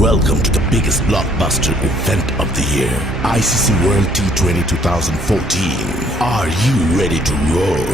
Welcome to the biggest blockbuster event of the year, ICC World T20 2014. Are you ready to roar?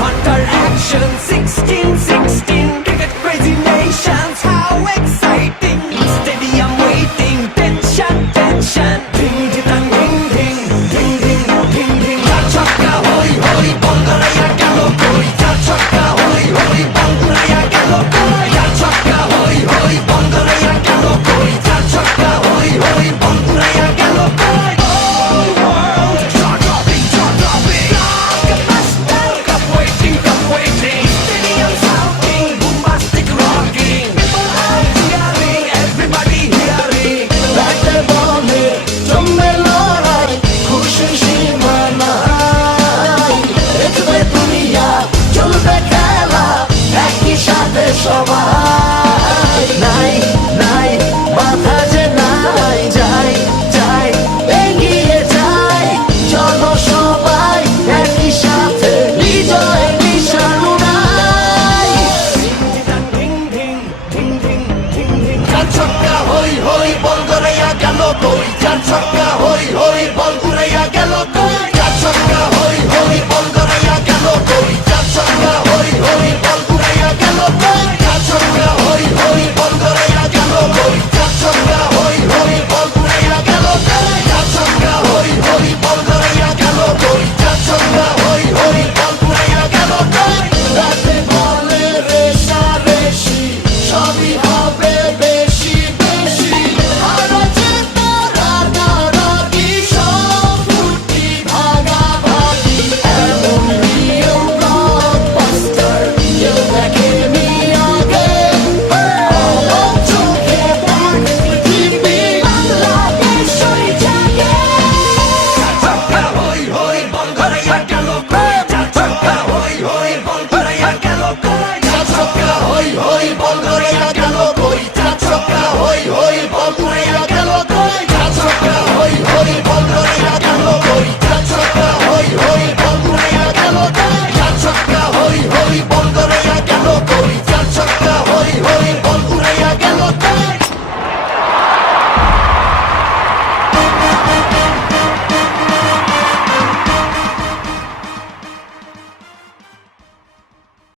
Counter action 16-16, cricket crazy nations, how exciting! Stadium waiting, tension, tension. Ding ding ding ding ding ding ding ding. Chak chakka hoi hoi, Bangalaya gelo koi. Chak chakka hoi hoi, Bangalaya gelo koi. Chak chakka hoi hoi, Bangalaya gelo koi. Chak chakka hoi hoi, Bangalaya gelo koi. Whole world jaw-dropping, jaw-dropping. Blockbuster, cup waiting, cup waiting. Stadium shouting, bombastic rocking. People are cheering, everybody hearing. ব্যাটে বলে জমবে লড়াই, খুশি সীমা নাই। দেখবে দুনিয়া, চলবে খেলা, একই সাথে সবাই। নাই নাই বাধা যে নাই, যাই যাই এগিয়ে যাই। চলো সবাই একই সাথে, বিজয় নিশান উড়াই। Ding ding ding ding ding ding. চার ছক্কা হই হই, বল গড়াইয়া গেল কই। চার ছক্কা